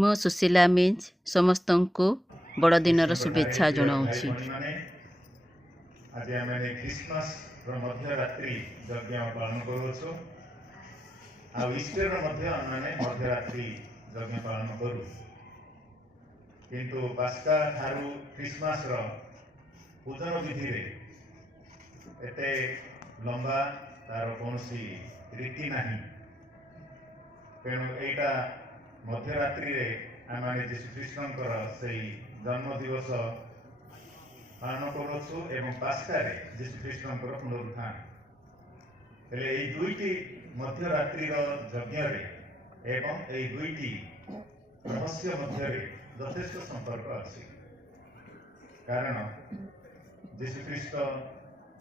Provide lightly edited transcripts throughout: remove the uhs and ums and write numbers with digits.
मो सुशीला मिंज समस्तଙ୍କୁ बड़दिनर शुभेच्छा भाई जनाऊँगी। भौणी माने आज आम क्रिसमस मध्यरात्रि यज्ञ पालन करुछु आ ईस्टर आमे मध्यरात्रि यज्ञ पालन करू किंतु पास्का ठारू क्रिसमस पूजन विधि रे एते लंबा तार कौन रीति ना तेणु एटा मध्यरात्रि रे आमे जीशुख्रीष्टर से जन्म दिवस पालन करुछु एवं पास्का रे जीशुख्रीष्टर पुनरुत्थान हेले एई दुईटी मध्यरात्रि यज्ञ रे एवं एई दुईटी रहस्य मध्य यथेष्ट संपर्क अच्छी कारण जीशुख्रीष्ट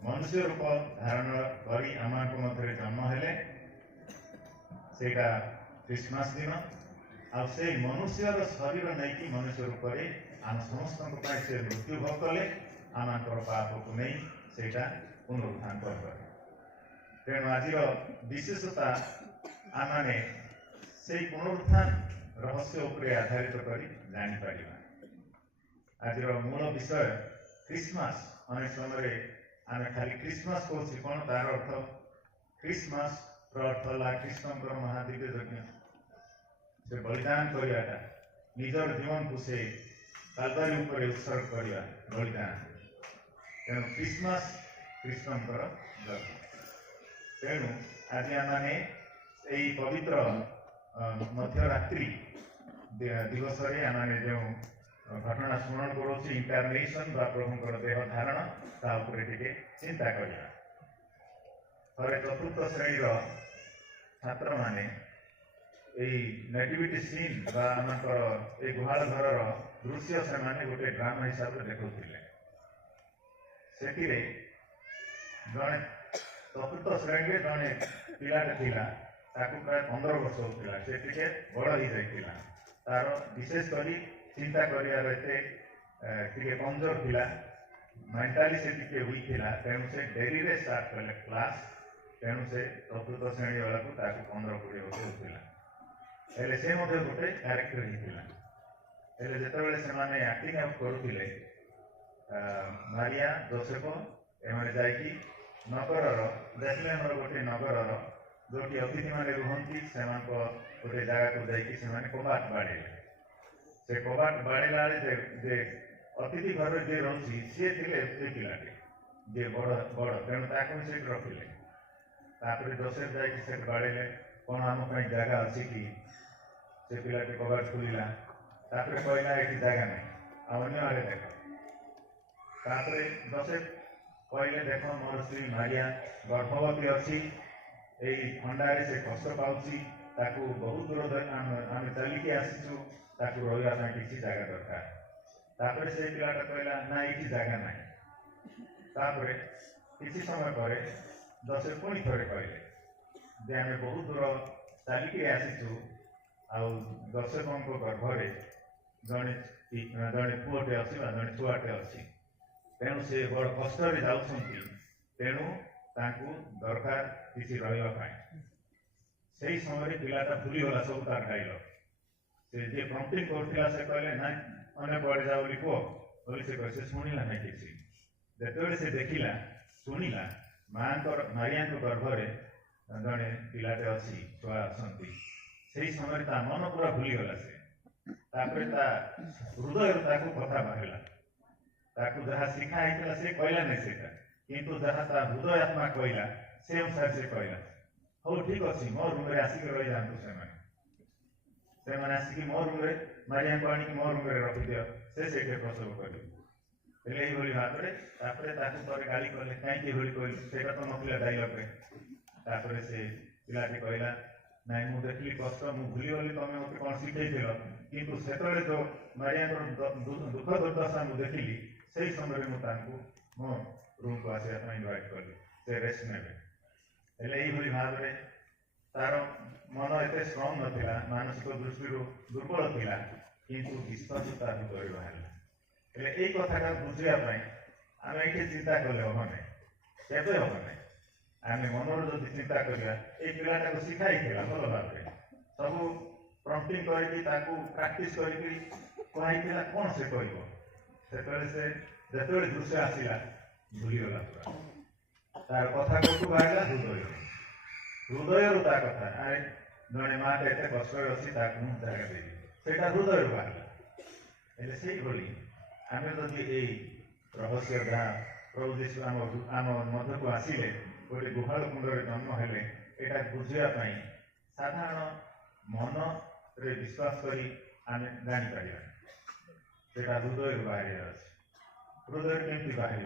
मनुष्य रूप धारण करी आम मध्य जन्म हेले सेटा क्रिसमस दिन से मनुष्यर शरीर नहीं मनुष्य रूप से आम समस्त से मृत्यु भोग कले आम पाप को नहीं सेटा पुनरुत्थान कर तेणु आज विशेषता आम से पुनरुत्थान रहस्य उपरे आधारित कर जापर आज मूल विषय क्रिसमस अनेक समय आम खाली क्रिसमस कौन कौन तार अर्थ क्रिसमस अर्थ है कृष्ण महादिव्य यज्ञ से बलिदान करवाटा निजर जीवन को से कालवारी उपर उत्सर्ग करवा बलिदान तेणु क्रिसमस कृष्णकर यज्ञ तेणु आज आम पवित्र मध्यरात्रि दिवस आम जो घटना स्मरण करोचे इंटरनेशन बा प्रभुंर देह धारण टे चिंता करवा थे चतुर्थ श्रेणी छात्र माने नेटिविटी सीन गुहाल घर दृश्य से गोटे ड्रामा हिसाब से देखुले से जड़े चतुर्थ श्रेणी जड़े पिलाटे प्राय 15 वर्ष होता से टे बड़ हो जाता तार विशेषकर चिंता कर कमजोर थिला मेंटाली से वीक थिला तेणु से डेरी रे स्टार्ट कले क्लास तेणु से चतुर्थ श्रेणी वाला को 15-20 वर्ष होता हेले से गोटे क्यारेक्टर होता जिते से एक्टिंग आउट करुले मारिया जोसेफ एम जा नगर बेथलेहम गोटे नगर जो अतिथि मैंने रुहती से गोटे जगह को जाकि कबाट बाड़े से कबाट बाड़ेला जे अतिथि घर जी रोचे सी थे पिलाटे जे बड़ बड़ तेणु से रखिले जोसेफ जा बाड़े कौन आम जगह अच्छी कि से पिलाटे कबाट खोलला कहला ये जगह ना अन्य आड़े देख जोसेफ कहले देख मोर स्त्री मारिया गर्भवती अच्छी यही ठंडारे से कष्ट पाची बहुत दूर आम चलिकी आसीचु रहा किसी जगह दरकार से पिलाटा कहला ना ये जगह ना किसी समय पर जोसेफ पुणी थे कहले जे आम बहुत दूर चलिकी आसीचु जोसेफ गर्भरे जड़े जड़े पुटे अच्छी जड़े छुआटे अच्छी तेणु से बड़ कष्ट जाऊँगी तेणु दरकार किसी रही से समय पिलाटा भूलीगला सब तार डायलॉग से जी प्रम्पटिंग कर कहले ना अने पड़े जाओ कह बोली से कह शुणिला ना किसी जो से देखला शुणिला मारिया गर्भरे जड़े पिलाटे अच्छी छुआ अच्छा से समय मन पूरा भूलीगला से हृदय कथा बाहर जहाँ शिखा होता से कहला नहीं से किंतु जहाँ हृदय आत्मा कहला से अनुसार से कहला हो ठीक अच्छे मो रूम में आसिक रही जातु से आसिक मो रूम में मारिया को आनिक मो रूम में रखिदियो से प्रसव कर भाव में गाड़ी कले कहीं कहल से तो ना डायलॉग से पिलाटे कहला ना मुझे देखली कष्ट मुझे भूलीगली तुम मत कौन शिखे किंतु से जो मारिया दुख दुर्दशा मुझे देखली से समय मुझे मो रूम को आसवा इनवाइट कली से रेस्ट ने यही भाव में तार मन एत स्ट्रंग नाला मानसिक दृष्टि दुर्बल था किंतु विश्वास तार हृदय बाहर यही कथा बुझापी आम ये चिंता कले हम ना केवे हम ना आम मनर जो चिंता करवा ये पिलाटा को शिखाई भल भाव सब प्रम्पटिंग करके ताकू प्रैक्टिस करके कहला कौन से कहब से जो दृश्य आसला भूलीगला पूरा तार कथा कौटू बाहर हृदय हृदय ता कथा अरे जड़े माँ एत कष्ट अच्छी जगह देवी से हृदय बाहर से आम जदि यही रहस्य जहाँ प्रभु जीशु आम मध्य को आसिले गोटे गुहाल कुंडे जन्म हेले यहाँ बुझापी साधारण मन रे विश्वास करी आम जापर से हृदय बाहर अच्छे हृदय केमती बाहर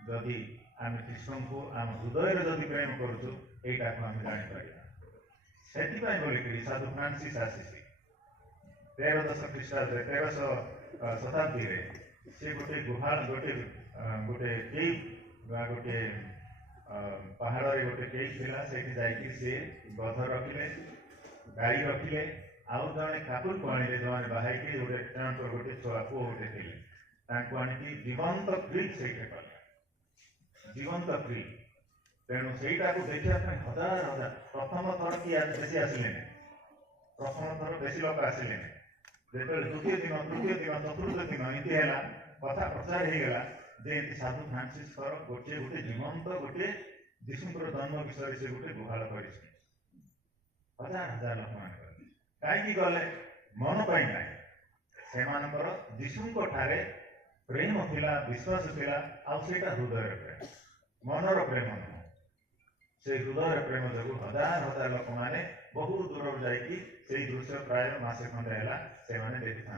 जदि आम कृष्ण को आम हृदय जदि प्रेम करुचु यहाँ को आम जापर से बोलिक साधु फ्रांसिस आसीसी 1300 ख्रीष्टाब्द 1300 शताब्दी से गोटे गुहाल गोटे गोटे गोटे पहाड़ गोटे केव से गध रखिले गाई रखिले आउ जड़े कापुर पणिले जो बाहर गोटे गोटे छुआ पुओ गोटे थे आनी जीवंत क्रीक से कले जीवंत क्रीक तेणु से देखा हजार हजार प्रथम थर कि बेसी आसिले प्रथम थर बेसी लोक आसिले जो द्वितीय दिन तृतीय दिन चतुर्थ दिन इति है कथा प्रचार होगा जे साधु फ्रांसिस गोटे गोटे जीवंत गोटे जीशुंकर जन्म विषय से गोटे गुहाल कर हजार हजार लोक मान कहीं गले मन पाई ना से जीशुंक ठारे प्रेम थिला विश्वास थिला आउटा हृदय प्रेम मनर प्रेम नुह से हृदय प्रेम जो हजार हजार लोक मैंने बहुत दूर जाकि दृश्य प्राय मसे खंडे है देखी था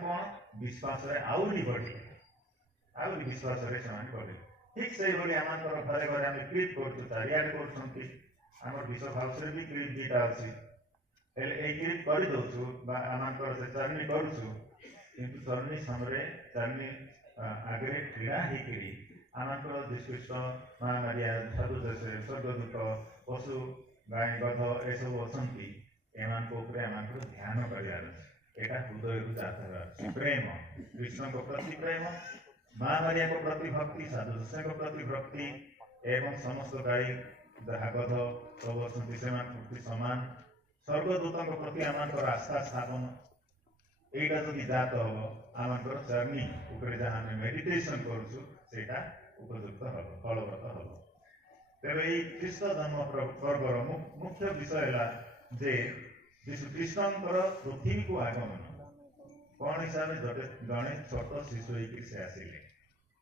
कौन विश्वास आहरी बढ़े आहरी विश्वास बढ़े ठीक से आम घरे घरे आम क्रीट कर चारिड़े कर बिशप हाउस भी क्रीट दीटा अच्छी क्रीट करदे आम से चरनी करुचु किंतु चरनी समय चरनी आगे ठिड़ा होकर आम दुष्कृष्ट महामारिया साधु स्वर्गदूत पशु गाय गध एसबू अच्छा एम ध्यान कर हृदय जाता प्रेम कृष्ण को प्रति प्रेम महामारिया को प्रति भक्ति साधु को प्रति भक्ति एवं समस्त गाई जहाँ गध सब अच्छा प्रति सामान स्वर्गदूत प्रति आम आस्था स्थापन यहीटा जदि जात हम आम जर्नी उपर जहाँ मेडिटेशन करुचा उपयुक्त हम फलवत हम तेरे ख्रीष्ट जन्म पर्वर मुख्य विषय है जे यीशु कृष्णकर पृथ्वी को आगमन कौन हिसाब से जड़े छोट शिशु से आसिले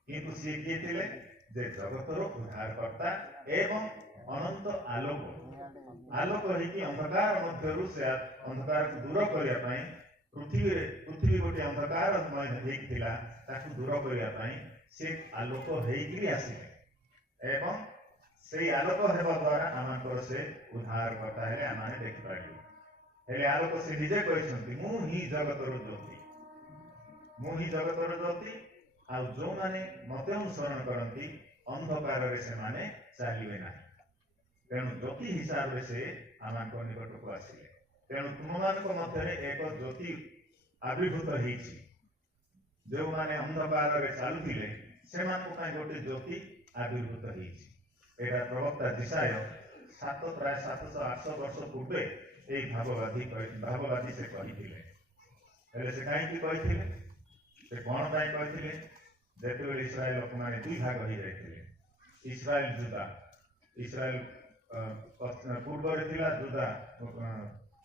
किंतु सी किए थे जे जगतर उद्धारकर्ता एवं अनंत आलोक आलोक होगी अंधकार मध्य से अंधकार को दूर करने पृथ्वी गोटे अंधकारमय दूर करने से आलोक होकर आसिले एवं से आलोक होगा द्वारा आम से उद्धारकर्ता है आम देखिपारे आलोक से निजे कहते मु ही जगतर ज्योति मु ही जगतर ज्योति आ जो मैंने मत अनुसरण करती अंधकार से चलिए ना तेणु ज्योति हिसाब से आम निकट को आसिले तेणु तुम मान मध्य एक ज्योति आविर्भूत हो जो मैंने अंधकार चलुले से गोटे ज्योति आविर्भूत हो प्रवक्ता दिशाय प्राय 700-800 वर्ष पूर्वे यही भाववादी से कही से कहीं से कौन कही जो इस्राएल लोक मैंने दुई भाग हो जाते इस्राएल जुदा इस्राएल पूर्व जुदा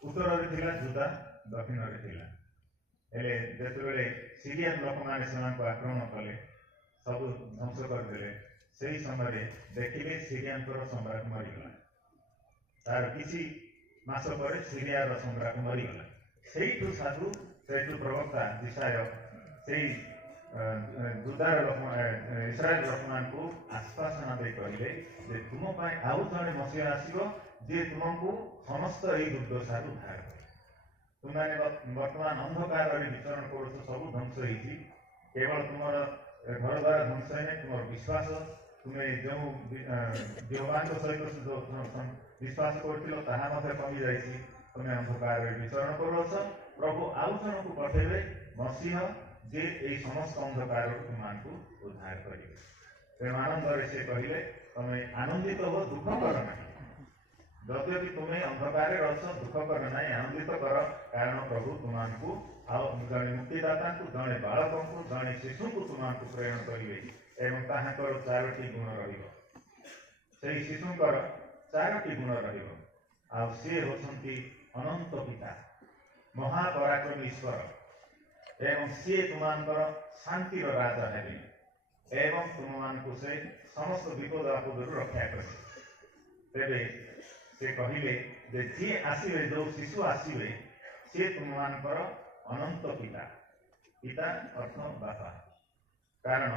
उत्तर जुदा दक्षिण जो सीरियन लोक मैंने आक्रमण कले सब ध्वंस करदे से समय देखिले सीरियन सम्राट मरीगला तार किसी मास पर सीरिया सम्राट मरीगला से साधु से प्रवक्ता दिशाय से जुदार इस्राएल लोक मान को आश्वासना दे कहले जे तुम आउ जड़े मसीहा आसो जे तुमको समस्त यही दुर्दशा उद्धार कर तुम्हें बर्तमान अंधकार विचरण कर सब ध्वंस होती केवल तुम घर द्वारा ध्वंस है तुम विश्वास तुम्हें जो देवान सहित जो विश्वास कर कमी जा तुम्हें अंधकार विचरण कर प्रभु आउ जन को पठेबे मसीह जे यही समस्त अंधकार तुमको उद्धार करेंगे तेणु आनंद से कहले तुम्हें आनंदित हो दुख कर ना यद्यपि तुम्हें अंधकार रस दुख कर ना आनंदित कर कारण प्रभु तुमको जड़े मुक्तिदाता को जड़े बालक को जड़े शिशु को तुमको प्रेरण करेंगे एवं ताहाकर 4टी गुण रही शिशुकर 4टी गुण रही सी होती अनंत पिता महापराक्रमी ईश्वर एवं सी तुमको शांतिर राजा है एवं तुमको से समस्त विपद आपद रक्षा करे तेरे से कहले जे जी आसवे जो शिशु आसवे सी तुमकर अनंत पिता पिता अर्थ बापा कारण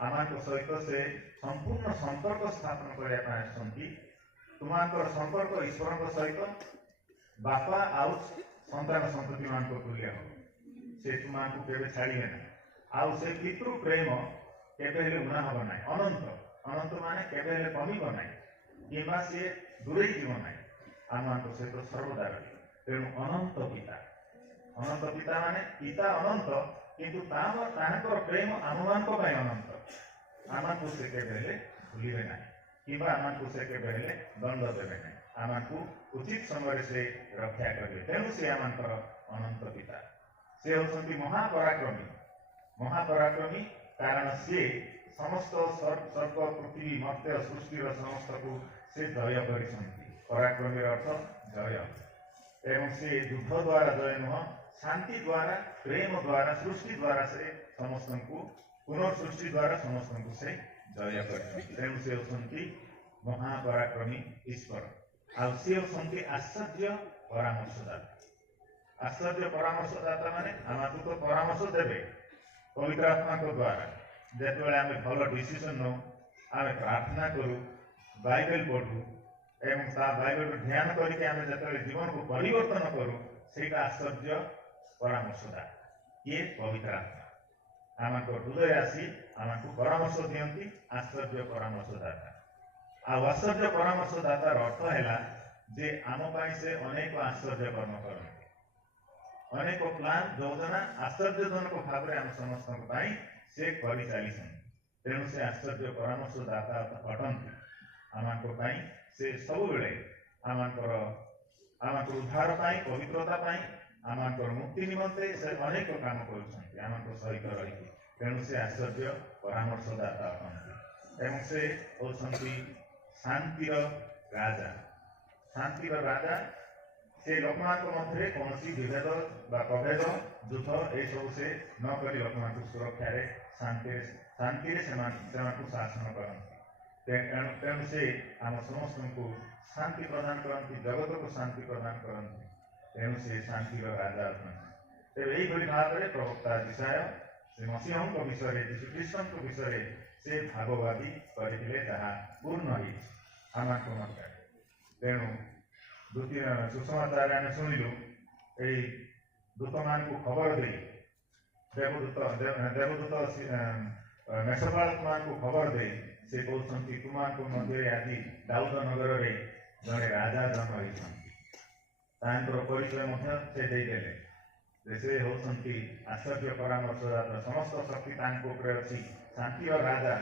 आम सहित से संपूर्ण संपर्क स्थापन करने तुमकर संपर्क ईश्वर सहित बापा आउ संतान संतति मान तुल्य हो से तुमको केवे छाड़े ना आउ से पितृ प्रेम केवे उना हम ना अनंत अनंत माने केवे कमी ना कि सी दूरे जीव ना आम सहित सर्वदा रही तेणु अनंत पिता माने पिता अनंत किंतु ताहाकर प्रेम आम मान अनंत आम से केवे भूलिए ना कि आम से केवे दंड देवे ना आमको उचित समय से रक्षा करेंगे तेणु से आमकर अनंत पिता से होती महापराक्रमी कारण सी समस्त स्वर्ग पृथ्वी मर्त्य सृष्टि समस्त को से जय कर पराक्रमी अर्थ जय एवं से युद्ध द्वारा जय नुह शांति द्वारा प्रेम द्वारा सृष्टि द्वारा से समस्त को पुनर्सृष्टि द्वारा समस्त को से जय कर से होती महापराक्रमी ईश्वर सी होती आश्चर्य परामर्शदाता माने आमको तो परामर्श देवे पवित्र आत्मा को द्वारा जिते आम भल डिसीजन नौ आम प्रार्थना करूँ बाइबल पढ़ू एवं बाइबल ध्यान करके आम जो जीवन को परिवर्तन करूँ से आश्चर्य परामर्शदा ये पवित्र आत्मा आम हृदय आसी आमको परामर्श दियंती आश्चर्य परामर्शदाता आश्चर्य परामर्शदाता अर्थ है जे आम से अनेक आश्चर्य कर्म करते अनेक प्लान योजना आश्चर्यजनक भाव में आम समस्त से कर चली तेणु से आश्चर्य परामर्शदाता अटंती आम से सब बेले आम उद्धार पवित्रता आमर मुक्ति निमंते से अनेक काम कर सहित रही तेणु से आश्चर्य परामर्शदाता अटंती एवं से होती शांतिर राजा से लोक मध्य कौन विभेद प्रभेद युद्ध ये सब से नक लोक सुरक्षा शांति शासन करती तेणु से आम समस्त को शांति प्रदान करती जगत को शांति प्रदान करती तेणु से शांतिर राजा अटंती तेज यही भाव में प्रवक्ता दिशाय से मसीह विषय यीशुख्रीष्ट विषय से भागवादी करते जहाँ पूर्ण आम तेणु द्वितीय सुसमाचार आम शुणिलु यही दूत मान को खबर दे देवदूत मेषपालक मान को खबर दे से कहते तुमको मध्य आज दाऊद नगर में जड़े राजा जन्म होती परिचय से देदेले से होती आश्चर्य परामर्शदाता समस्त शक्ति अच्छी शांति और राजा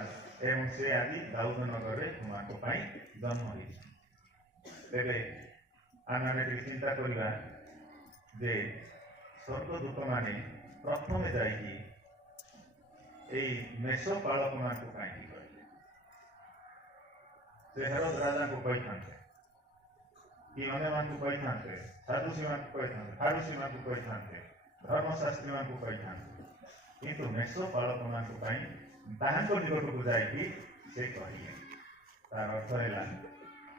एवं से आज दाऊद नगर में तुमको जन्म होते आम चिंता करवा जे स्वर्गदूत माने प्रथम जाइए मेषपालक मान को कहीं से हेरोद राजा को कही था कि अन्य मान को कही था साधुसी मान को कही था फारूसी मान को कही था धर्मशास्त्री मान को कही था किंतु मेषपालक मान को कहीं निकट को जाइए से कहिए तार अर्थ है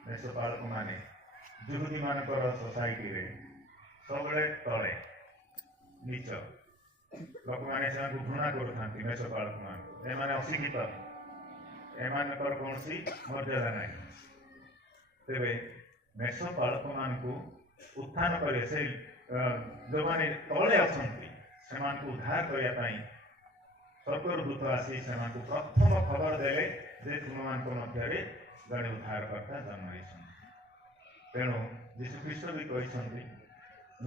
मेषपालक माने जुहुदी मानकर सोसाइटी रे सब तले नीच लोक मैंने घृणा करूँ मेषपालक मान एम अशिक्षित एम कौन मर्यादा ना तेरे मेषपालक मान को उत्थान करे से जो मैंने तले अच्छा से उद्धार करने स्वर्गर दूत आसी से प्रथम खबर देले जे तुम मध्य जड़े उद्धारकर्ता जन्म तेणु यीशुख्रीष्ट भी कहते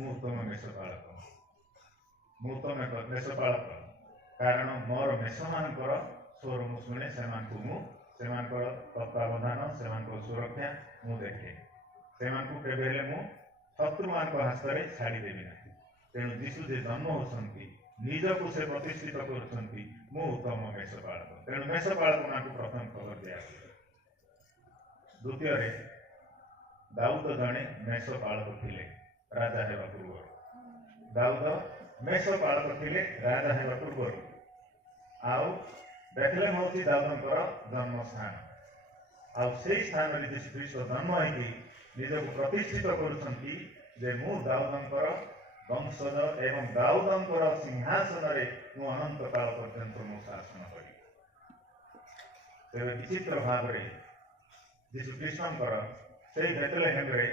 उत्तम मेषपालक मेषपालक कारण मोर मेष मानकर स्वर मु शुणे से तत्वावधान से सुरक्षा मु देखे ସେମାନଙ୍କୁ କେବେ ହେଲେ ମୁଁ ଶତ୍ରୁମାନଙ୍କ ହସ୍ତରେ ଛାଡ଼ିଦେବି ନାହିଁ। ତେଣୁ ଯୀଶୁ ଯେ ଜନ୍ମ ହେଉଛନ୍ତି ନିଜକୁ ସେ ପ୍ରତିଷ୍ଠିତ କରୁଛନ୍ତି ମୁଁ ଉତ୍ତମ ମେଷପାଳକ। ତେଣୁ ମେଷପାଳକମାନଙ୍କୁ ପ୍ରଥମ ଖବର ଦିଆଗଲା। ଦ୍ୱିତୀୟରେ ଦାଉଦ ଜଣେ ମେଷପାଳକ ଥିଲେ ରାଜା ହେବା ପୂର୍ବରୁ। ଦାଉଦ ମେଷପାଳକ ଥିଲେ ରାଜା ହେବା ପୂର୍ବରୁ। ଆଉ ବେଥଲେହେମ ହେଉଛି ଦାଉଦଙ୍କର ଜନ୍ମସ୍ଥାନ। ଆଉ ସେଇ ସ୍ଥାନରେ ଯୀଶୁ ଖ୍ରୀଷ୍ଟ ଜନ୍ମ ହେଇକି ନିଜକୁ ପ୍ରତିଷ୍ଠିତ କରୁଛନ୍ତି ଯେ ମୁଁ ଦାଉଦଙ୍କର ବଂଶଜ ଏବଂ ଦାଉଦଙ୍କର ସିଂହାସନରେ ମୁଁ ଅନନ୍ତ କାଳ ପର୍ଯ୍ୟନ୍ତ ମୁଁ ଶାସନ କରିବି। ତେବେ ବିଚିତ୍ର ଭାବରେ ଯୀଶୁ ଖ୍ରୀଷ୍ଟଙ୍କର ସେଇ ବେଥଲେହେମରେ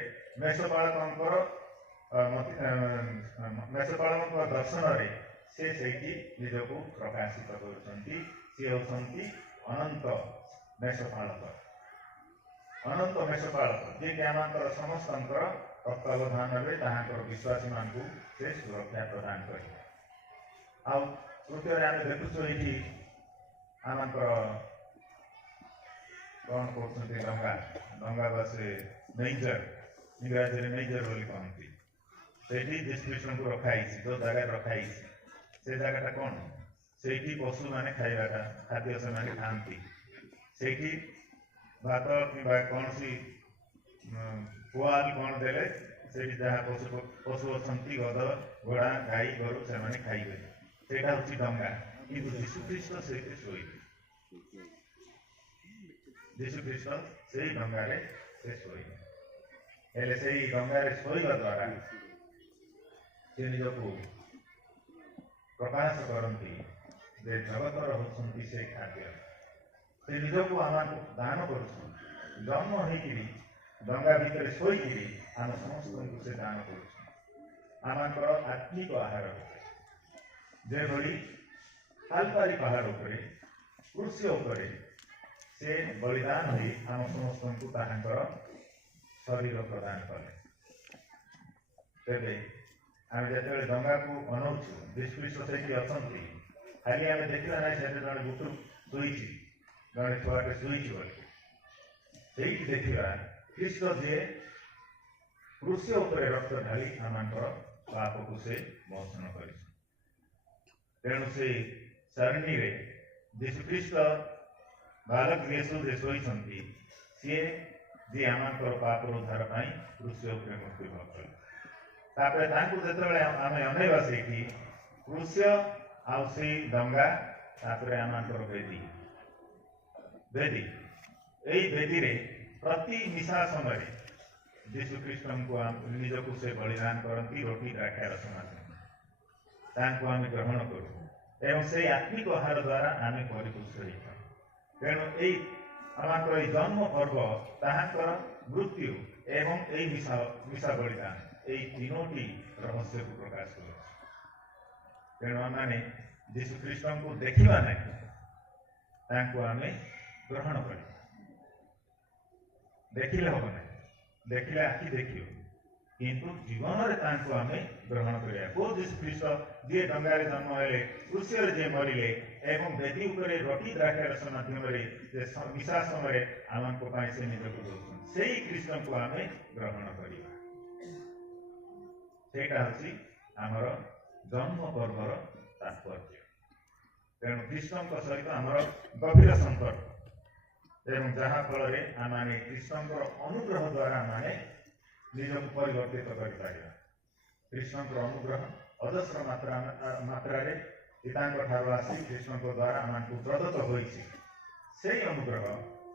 ମେଷପାଳକଙ୍କ ଦର୍ଶନରେ ସେ ସେଇଠି ନିଜକୁ ପ୍ରକାଶିତ କରୁଛନ୍ତି। ସିଏ ହେଉଛନ୍ତି ଅନନ୍ତ ମେଷପାଳକ। ଅନନ୍ତ ମେଷପାଳକ ଯିଏକି ଆମଙ୍କର ସମସ୍ତଙ୍କର ତତ୍ତ୍ୱାବଧାନରେ ତାହାଙ୍କର ବିଶ୍ୱାସୀମାନଙ୍କୁ ସେ ସୁରକ୍ଷା ପ୍ରଦାନ କରିବେ। ଆଉ ତୃତୀୟରେ ଆମେ ଦେଖୁଛୁ ଏଇଠି ଆମଙ୍କର କ'ଣ କରୁଛନ୍ତି ଡଙ୍ଗା ବା ସେ ମେଜର, ଇଂରାଜୀରେ ମେଜର ବୋଲି କହନ୍ତି। ସେଇଠି ଯୀଶୁ ଖ୍ରୀଷ୍ଟଙ୍କୁ ରଖାହେଇଛି। ଯେଉଁ ଜାଗାରେ ରଖାହେଇଛି ସେ ଜାଗାଟା କ'ଣ? ସେଇଠି ପଶୁମାନେ ଖାଇବାଟା ଖାଦ୍ୟ ସେମାନେ ଖାଆନ୍ତି। ସେଇଠି ଭାତ କିମ୍ବା କୌଣସି ପୁଆଲ କ'ଣ ଦେଲେ ସେଇଠି ଯାହା ପଶୁ ଅଛନ୍ତି ଗଧ, ଘୋଡ଼ା, ଗାଈ, ଗୋରୁ ସେମାନେ ଖାଇବେ। ସେଇଟା ହେଉଛି ଡଙ୍ଗା। କିନ୍ତୁ ଯୀଶୁ ଖ୍ରୀଷ୍ଟ ସେଇଠି ଶୋଇବେ। ଯୀଶୁ ଖ୍ରୀଷ୍ଟ ସେଇ ଡଙ୍ଗାରେ ସେ ଶୋଇବେ। ହେଲେ ସେଇ ଡଙ୍ଗାରେ ଶୋଇବା ଦ୍ୱାରା ସେ ନିଜକୁ ପ୍ରକାଶ କରନ୍ତି ଯେ ଜଗତର ହେଉଛନ୍ତି ସେ ଖାଦ୍ୟ। ସେ ନିଜକୁ ଆମକୁ ଦାନ କରୁଛନ୍ତି। ଜନ୍ମ ହେଇକିରି ଡଙ୍ଗା ଭିତରେ ଶୋଇକିରି ଆମେ ସମସ୍ତଙ୍କୁ ସେ ଦାନ କରୁଛନ୍ତି। ଆମଙ୍କର ଆତ୍ମିକ ଆହାର ଉପରେ ଯେଭଳି କାଲବାରୀ ପାହାଡ଼ ଉପରେ କୃଷି ଉପରେ ସେ ବଳିଦାନ ହୋଇ ଆମ ସମସ୍ତଙ୍କୁ ତାହାଙ୍କର ଶରୀର ପ୍ରଦାନ କଲେ। ତେବେ ଆମେ ଯେତେବେଳେ ଡଙ୍ଗାକୁ ଅନଉଛୁ ଯୀଶୁ ଖ୍ରୀଷ୍ଟ ସେଇଠି ଅଛନ୍ତି। ଖାଲି ଆମେ ଦେଖିବା ନାହିଁ ସେଠି ଜଣେ ବୁଟୁ ଶୋଇଛି, ଜଣେ ଛୁଆଟେ ଶୋଇଛି ବୋଲି। ସେଇଠି ଦେଖିବା ଖ୍ରୀଷ୍ଟ ଯିଏ କୃଷି ଉପରେ ରକ୍ତ ଢାଳି ଆମଙ୍କର ପାପକୁ ସେ ମୋଚନ କରିଛି। ତେଣୁ ସେ ସରଣୀରେ ଯୀଶୁ ଖ୍ରୀଷ୍ଟ ବାଲକ ଯୀଶୁ ଯେ ଶୋଇଛନ୍ତି ସିଏ ଯିଏ ଆମଙ୍କର ପାପର ଉଦ୍ଧାର ପାଇଁ କୃଷି ଉପରେ ମୃତ୍ୟୁବରଣ କଲେ। ତାପରେ ତାଙ୍କୁ ଯେତେବେଳେ ଆମେ ଅନେଇବା ସେଇଠି କୃଷି ଆଉ ସେଇ ଡଙ୍ଗା, ତାପରେ ଆମଙ୍କର ବେଦୀ। ଏଇ ବେଦୀରେ ପ୍ରତି ମିଶା ସମୟରେ ଯୀଶୁ ଖ୍ରୀଷ୍ଟଙ୍କୁ ନିଜକୁ ସେ ବଳିଦାନ କରନ୍ତି ରୋଟି ଦ୍ରାକ୍ଷା ରସ ମାଧ୍ୟମରେ। ତାଙ୍କୁ ଆମେ ଗ୍ରହଣ କରୁ ଏବଂ ସେଇ ଆତ୍ମିକ ଆହାର ଦ୍ୱାରା ଆମେ ପରିପୁଷ୍ଟ ହେଇଥାଉ। ତେଣୁ ଏଇ ଆମଙ୍କର ଏଇ ଜନ୍ମ ପର୍ବ ତାହାଙ୍କର ମୃତ୍ୟୁ ଏବଂ ଏଇ ମିଶା ବଳିଦାନ ଏଇ ତିନୋଟି ରହସ୍ୟକୁ ପ୍ରକାଶ କରୁଛି। ତେଣୁ ଆମମାନେ ଯୀଶୁ ଖ୍ରୀଷ୍ଟଙ୍କୁ ଦେଖିବା ନାହିଁ, ତାଙ୍କୁ ଆମେ ଗ୍ରହଣ କରିବା। ଦେଖିଲେ ହବ ନାହିଁ, ଦେଖିଲେ ଆଖି ଦେଖିବ, କିନ୍ତୁ ଜୀବନରେ ତାଙ୍କୁ ଆମେ ଗ୍ରହଣ କରିବା। କୋଉ ଯୀଶୁ ଖ୍ରୀଷ୍ଟ ଯିଏ ଡଙ୍ଗାରେ ଜନ୍ମ ହେଲେ, କୃଷିରେ ଯିଏ ମରିଲେ ଏବଂ ବେଦୀ ଉପରେ ରୋଟି ଦ୍ରାକ୍ଷା ରସ ମାଧ୍ୟମରେ ଯେ ମିଶା ସମୟରେ ଆମଙ୍କ ପାଇଁ ସେ ନିଜକୁ ଦେଉଛନ୍ତି, ସେଇ ଖ୍ରୀଷ୍ଟଙ୍କୁ ଆମେ ଗ୍ରହଣ କରିବା। ସେଇଟା ହେଉଛି ଆମର ଜନ୍ମ ପର୍ବର ତାତ୍ପର୍ଯ୍ୟ। ତେଣୁ ଖ୍ରୀଷ୍ଟଙ୍କ ସହିତ ଆମର ଗଭୀର ସମ୍ପର୍କ ଏବଂ ଯାହା ଫଳରେ ଆମେ ଖ୍ରୀଷ୍ଟଙ୍କର ଅନୁଗ୍ରହ ଦ୍ୱାରା ଆମେ ନିଜକୁ ପରିବର୍ତ୍ତିତ କରିପାରିବା। ଖ୍ରୀଷ୍ଟଙ୍କର ଅନୁଗ୍ରହ ଅଜସ୍ର ମାତ୍ରାରେ ପିତାଙ୍କ ଠାରୁ ଆସି ଖ୍ରୀଷ୍ଟଙ୍କ ଦ୍ୱାରା ଆମକୁ ପ୍ରଦତ୍ତ ହୋଇଛି। ସେଇ ଅନୁଗ୍ରହ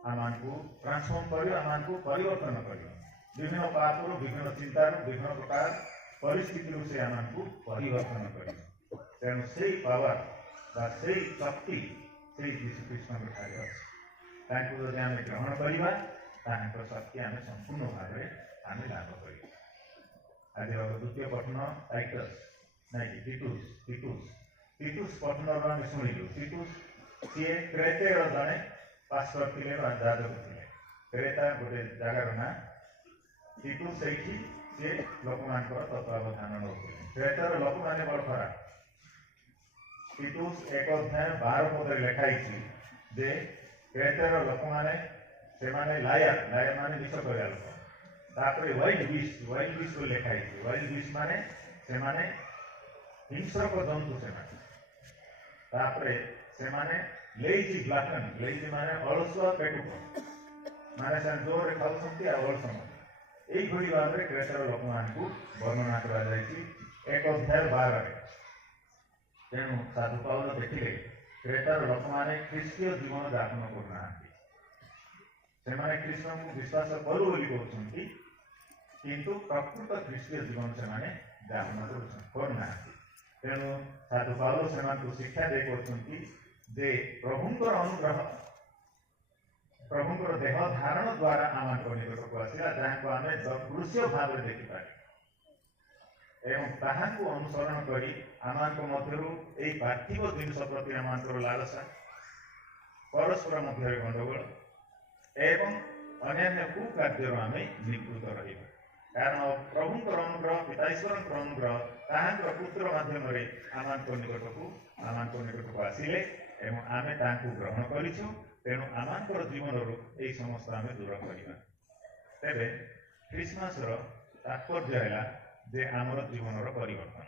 ଆମକୁ ଟ୍ରାନ୍ସଫର୍ମ କରିବ, ଆମକୁ ପରିବର୍ତ୍ତନ କରିବ। ବିଭିନ୍ନ ପାପରୁ, ବିଭିନ୍ନ ଚିନ୍ତାରୁ, ବିଭିନ୍ନ ପ୍ରକାର ପରିସ୍ଥିତିରୁ ସେ ଆମକୁ ପରିବର୍ତ୍ତନ କରିବ। ତେଣୁ ସେଇ ପାୱାର ବା ସେଇ ଶକ୍ତି ସେଇ ଯୀଶୁ ଖ୍ରୀଷ୍ଟଙ୍କ ଠାରେ ଅଛି। ତାଙ୍କୁ ଯଦି ଆମେ ଗ୍ରହଣ କରିବା ତାହାଙ୍କ ଶକ୍ତି ଆମେ ସମ୍ପୂର୍ଣ୍ଣ ଭାବରେ ଆମେ ଲାଭ କରିବା। ଆଜିର ଦ୍ୱିତୀୟ ପଠନ ଟାଇଟସ୍ ନାଇଁ ଟିଟୁସ୍ ପଠନରୁ ଆମେ ଶୁଣିଲୁ। ଟିଟୁସ୍ ସିଏ କ୍ରେତେର ଜଣେ ପାଷ୍ଟର ଥିଲେ ବା ଯାଜକ ଥିଲେ। କ୍ରେତା ଗୋଟେ ଜାଗାର ନାଁ। ଟିଟୁସ୍ ସେଇଠି ସିଏ ଲୋକମାନଙ୍କର ତତ୍ତ୍ୱାବଧାନ ନେଉଥିଲେ। କ୍ରେତାର ଲୋକମାନେ ବଡ଼ ଖରାପ। ଟିଟୁସ୍ 1:12 ଲେଖା ହେଇଛି ଯେ କ୍ରେତାର ଲୋକମାନେ ସେମାନେ ଲାୟାର ମାନେ ବିଷ କରିବା ଲୋକ। तापरे वाइल्ड बीस्ट को लिखा है। वाइल्ड बीस्ट माने से माने हिंस्रक जंतु से तापरे से माने लेजी ग्लटन लेजी माने अलसुआ पेटुक माने से जोर खाउछन्ति आ अलसम एई भली भाबरे क्रेतार लोकमानकु वर्णना करा जायछि 1 अध्याय 12 रे। तेणु साधु पाउल देखिले क्रेतार लोकमाने ख्रीष्टीय जीवन यापन करुनाहांति से कृष्ण को विश्वास करू बोली कहते किंतु प्रकृत ख्रीष्टीय जीवन से यापन करना। तेणु साधु पाउल से शिक्षा दे जे प्रभुंकर अनुग्रह प्रभुंकर देह धारण द्वारा आम निकट को आसला जहाँ को आम दृश्य भाव देखिपारे एवं ताहाको अनुसरण करी आम मध्य पार्थिव जिनस प्रति आम लालसा परस्पर मध्य गंडगोल एवं अन्य कुकार्य आम निवृत्त रहा। कारण प्रभुंकर अनुग्रह पिता ईश्वर अनुग्रह ताहांकर पुत्र माध्यम आम निकट को आसिले एवं आमे ताहांकु ग्रहण करिछु। तेणु आमांकर जीवन यही समस्त आम दूर करवा। तेरे क्रिसमस तात्पर्य है जे आमर जीवन परिवर्तन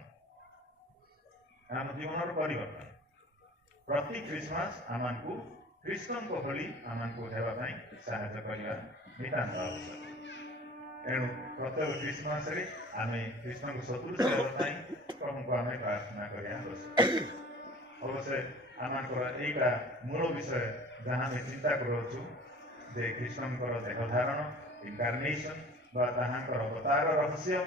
आम जीवन परिवर्तन प्रति क्रिसमस आमको कृष्ण को भली आमको हेबाई साहाय्य करवा नितांत आवश्यक। तेणु प्रत्येक क्रिसमस रे आम कृष्ण को सदृश हेबाई प्रभु को आम प्रार्थना करवा आवश्यक। अवश्य आमर यहीटा मूल विषय जहाँ आम चिंता करूँ जे कृष्णकर देहधारण इनकार्नेशन ताहांकर अवतार रहस्य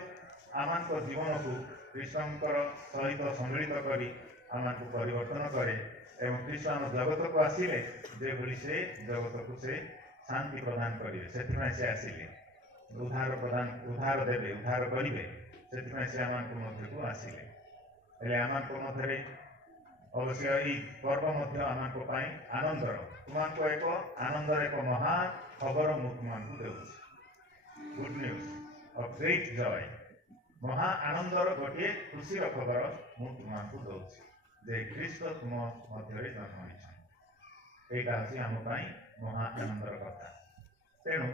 आमको जीवन को कृष्णकर सहित सम्मिलित करी आमको परिवर्तन करे एवं कृष्ण आम जगत को आसिले जे भली से जगत को से शांति प्रदान करेंगे से आसिले उद्धार देवे उद्धार करेंगे से आमको मध्य को आसिले आमको मध्य अवश्य यही पर्व आमको आनंदर तुमको एक आनंदर एक महा खबर मुझको देउछि good news of great joy महा आनंदर गोटे खुशी खबर मुझको दूसरी जे ख्रीष्ट तुम मध्य जन्म होइछन। एटा अछि आम महा आनंदर कथा। तेणु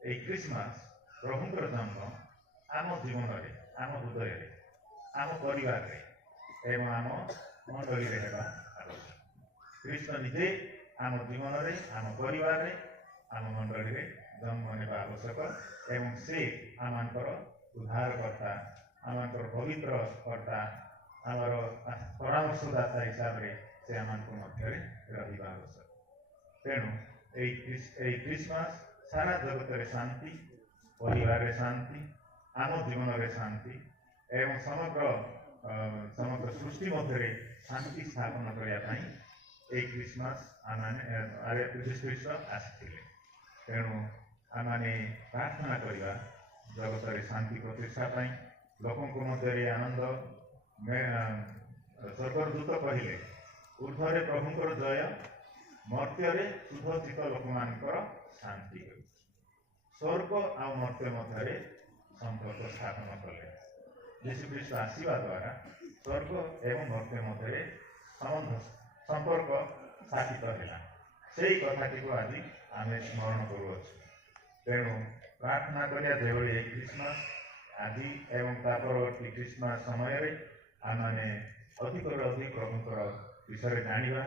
ए क्रिसमस प्रभुंकर जन्म आम जीवन में आम हृदय आम परिवार एवं आम मंडली आवश्यक। कृष्ण निजे आम जीवन में आम परिवार आम मंडली जन्म ने आवश्यक एवं से आमर उद्धारकर्ता आमर पवित्र कर्ता आमर परामर्शदाता हिसाब से आम मध्य रहा आवश्यक। तेणु क्रिसमस सारा जगत में शांति परिवार शांति आम जीवन में शांति एवं समग्र सृष्टि मध्य शांति स्थापन करने क्रिसमस ख्रीष्ट आसी। तेणु आम प्रार्थना करवा जगत में शांति प्रतिष्ठा लोकों मध्य आनंद स्वर्गदूत कहले ऊर्ध्वे प्रभुंकर जय मर्त्य शुद्धचित लोक मानकर शांति स्वर्ग आ मर्त्य मध्य संपर्क स्थापन कले यीशुख्रीष्ट आसवा द्वारा स्वर्ग एवं मर्त्य मध्य संपर्क स्थापित है से कथाटी को आज आम स्मरण करूँ। तेणु प्रार्थना करिया जेभली क्रिसमस आज एवं परवर्ती क्रिसमस समय आम अधिक अधिक प्रभुंकर विषय जाना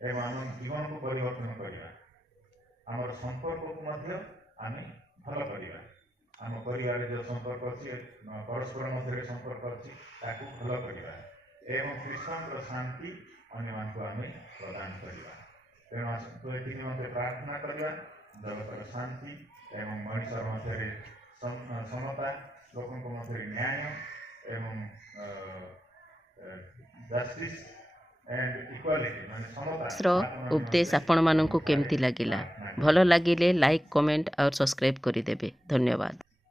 एवं आम जीवन को परिवर्तन करवा आमर संपर्क को आम भल करवा आम परिवार जो संपर्क अच्छी परस्पर मध्य संपर्क अच्छी भल करवा एवं कृष्ण शांति अन्य आम प्रदान करवा। तेणु ये निमंते प्रार्थना करवा जगतर शांति एवं मनुष्य मध्य समता लोकों मध्य न्याय एवं जस्टिस एंड इक्वालिटी माने समता उपदेश आपण मानक केमती लगिला भल लगिले लाइक कमेंट और सब्सक्राइब करिदेबे। धन्यवाद।